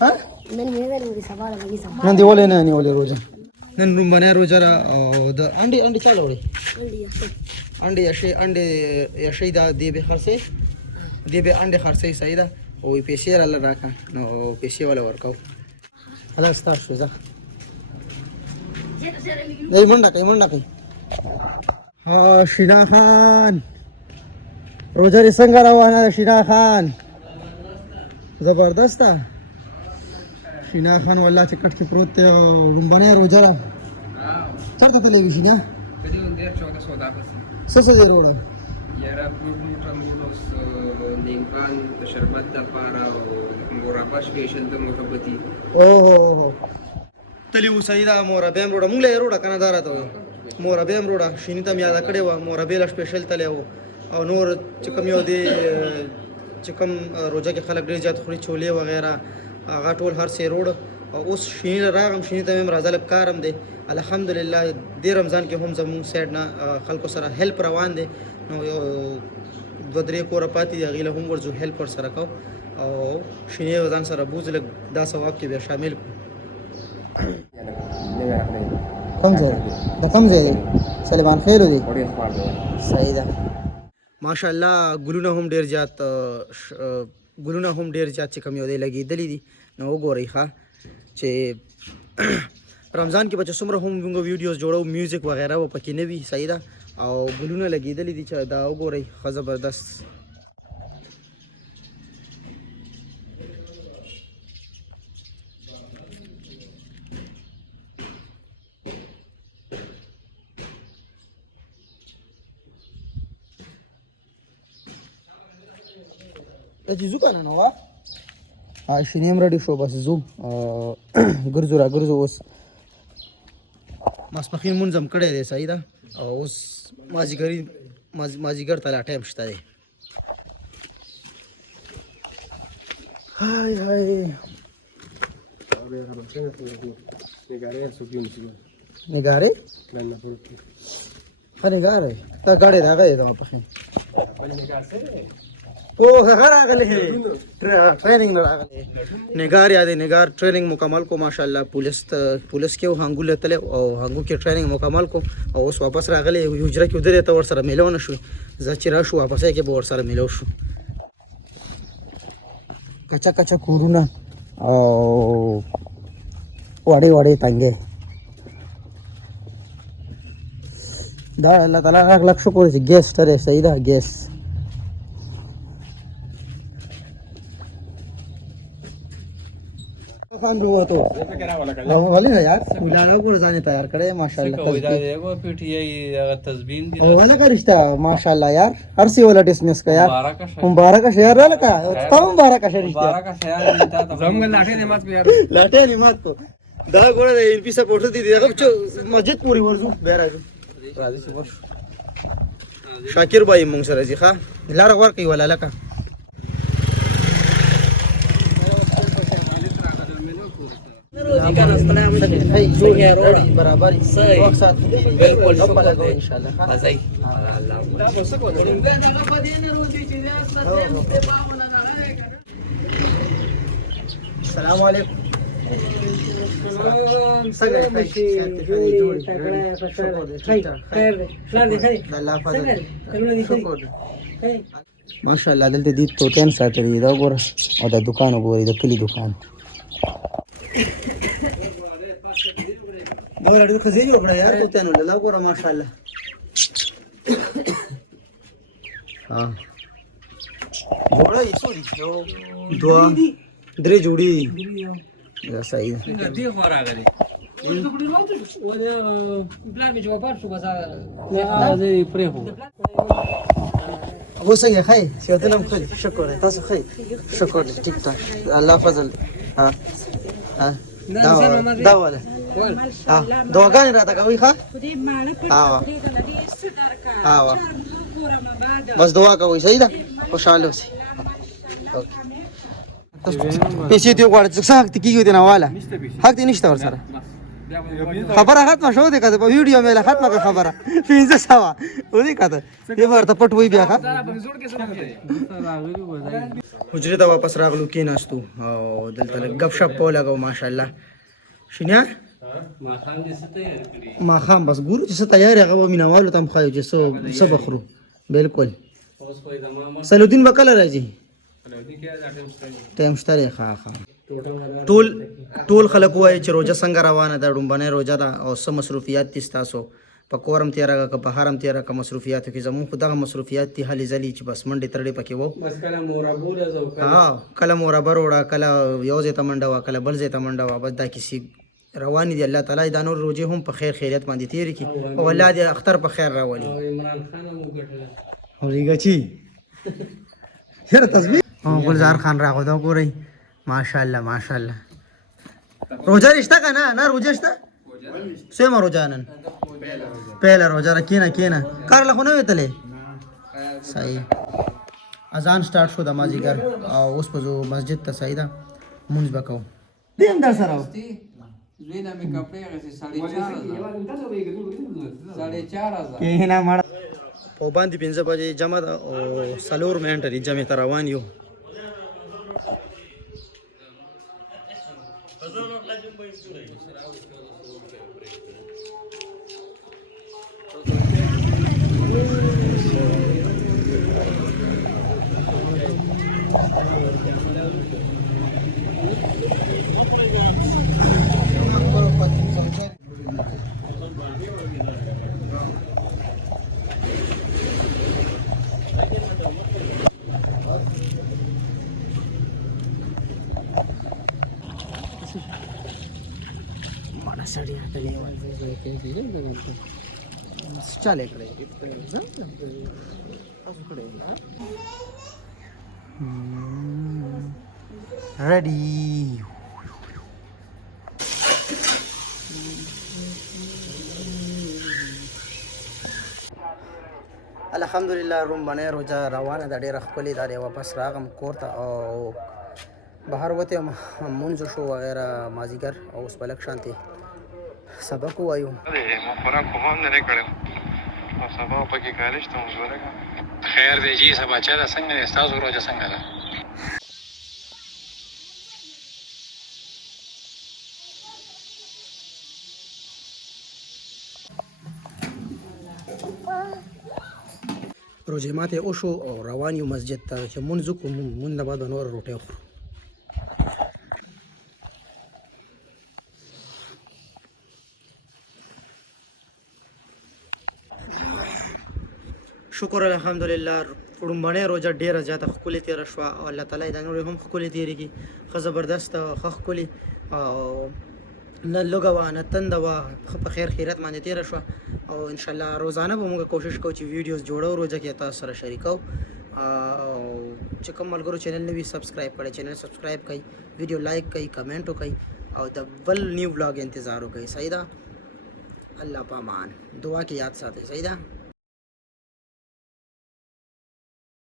ها نن دی ولې نه نیولې روزه نن روم باندې روزه را د انډي چالو وړي انډي یشي دا دی به خرڅې دی به انډي خرڅې صحیح ده او پیسې را راکا نو پیسې ولا ورکاو خلاص تاسو ځه دای منډه کوي ها شینا خان روزه یې څنګه روانه ده شینا خان زبردست ده شینا خان والله چې کټ کې پروت دی رومبانه روزه را چرته تللی وي شینا کدی اندر 14 سودا پس څه دی وروړه یاره پروټامولوس نیمپان د شربت د پاره او مربا سپیشل د محبتي اوه تلی وسیدا مربم روړه مونږ له روړه کنه دارا ته مربم روړه شینی ته یاد کړي و مربې له سپیشل تلی او نور چې کوم یو دی چې کوم روزه کې خلک ډیر زیات خوري چولې وغیرہ هغه ټول هر څه روړ او اوس شینی راغم شینی ته مې راځل کارم دی الحمدلله د رمضان کې هم زموږ سایډ نه خلکو سره هیلپ روان دی نو یو دو درې کور پاتې دی غیله هم ورځو هیلپ ور سره کو او شینی ځان سره بوز لګ دا ثواب کې به شامل کو کوم ځای سلیمان خیل دی صحیح ده ماشاءالله ګلونه هم ډیر زیات چې کم یو دی لګېدلې دي نو وګورئ ښه چې رمضان کې بچ څومره هم موږ ویډیوز جوړو میوزیک وغیرہ و پکې نه وي صحیح ده او ګلونه لګېدلې دي چې دا وګورئ ښه زبردست چې زو کنه نو شینیم ریډي شو بس زو ګرځو اوس ماسپخین منظم کړی دی صحیح ده او اوس مازیګر ته لا ټایم شته دی هاي نګاره تا ګاډي راغی دا ماسپخین او هغه راغلی ټریننګ نه راغلی نګار یادې نګار ټریننګ مکمل کو ماشاءالله پولیس کې هنګو لته او هنګو کې ټریننګ مکمل کو او اوس واپس راغلی یوجره کې ودرې ته ور سره ملو نه شو ځکه را شو واپس کې به ور سره ملو شو کچا کورونه او وړې تنګې دا الله تعالی لک شکر چې ګیس ترې صحیح ده ګیس خان روته ولې یار ولاړه ګورځانه تیار کړې ماشاءالله کوي دا یو پی ټی آی هغه تسبین دي ولا کرشتا ماشاءالله یار هر سی ولا ډیسمس کا یار مبارک شهر لکه ته مبارک شهر مبارک شهر زموږ لاټه نماز په یار لاټه نماز په دا ګوره د ان پی سپورټ دي دغه مسجد پوری ورزو به راځو شاکر بای مونږ سره ځي ښا لار ورکې ولا لکه برابر وخت سات بالکل شکر ان شاء الله ازای السلام علیکم ماشاءالله دلته دې توتن ساتري دا ګوره او دا دکان وګورئ د کلی دکان دا ورته خزي جوړ کړه یار توتن له لا ګوره ماشاءالله ها جوړه یې څو دي یو دوه درې جوړي دا صحیح ده دې خو راغلي ولا پلان می جواب شو بس هذا پرې هو اوس یې خای سیادنم خیر شکر تاسو خیر شکر ټیک ټاک الله فضل ها ها دا ولا ها دوغان راته کوي ښا ها بس دعا کوي صحیح ده خوشاله اوسئ پیسې دی غواړي څه حق کیږي دی نه والا حق دې نشته ور سره خبره ختمه شو دې کده په ویډیو مې ختمه خبره 500 ودی کده دې ورته پټ وای بیا ښا حجرې ته واپس راغلو کېناستو او دلته لږ ګپ شپ په لګو ماشاءالله شینیا ماښام بس ګورو چې څه تیار هغه به مینهوالو ته هم ښایو چې څه بخورو بالکل صلاحالدین به کله راځي ټایم شته دی ښه ټول خلک وایي چې روژه څنګه روانه ده ډومبنۍ روژه ده او څه مصروفیات دي ستاسو په کور هم تېره که په هر هم تېره که مصروفیاتو کې زمونږ خو دغه مصروفیات دي هلې ځلې چې بس منډې ترډې پکې وو کله مربه روړه کله یو ځای ته منډه وه کله بل ځای ته منډه وه بس دا کیسې روانې دي الله تعالی دا نور روژې هم په خیر خیریت باندې تېرې کړي او الله دې اختر په خیر راولي اورېږه چې چېرې تصویر ګلزار خان راغو دا ګورئ ماشاءالله ماشاءالله روژه رشته که نه روژه شته سویمه روژه نن پهله روژه را کېنه کار له خو نه وتلی صحیح اذان سټارټ شو د مازدیګر او اوس به ځو مسجد ته صحیح ده مونځ به کوو دی هم در سره و کېنه مړه په باندې 5 بجې جمع ده او 4 منټه دي جمع ته روان یو سړی هتلې چاله کړی ready الحمدلله رومبنۍ روژه روانه ده ډېره ښکلې ده دی واپس راغم کور ته او بهر وتې مونځ شو وغیره مازدیګر او اوس به لږ شانتې سبق ووایو ما خوراک خو هم نه دی کړی او سبا پکې کالج ته مونځ ولګم خیر دی جي سبا چا ده څنګه دی ستاسو روژه څنګه ده روژې ماتې وشو او روان یو مسجد ته چې مونځ وکړو مونځ نه بعد به نوره روټۍ وخورو شکر الحمدلله رومبنۍ روژه ډېره زیاته ښکلې تېره شوه او الله تعالی دا نورې هم ښکلې تېرېږي ښه زبردسته ښه ښکلې او نه لږه وه نه تنده وه ښه په خیر خیریت باندې تېره شوه او انشاءالله روزانه به موږ کوشش کوو چې ویډیوز جوړو روژه کې تاسو سره شریکو او چې کوم ملګرو چینل نه وي سبسکرایب کړئ چینل سبسکرایب کړئ ویډیو لایک کړئ کمنټ وکړئ او د بل نیو ولاګ انتظار وکړئ صحیح ده الله په امان دعا کې یاد ساتئ صحیح ده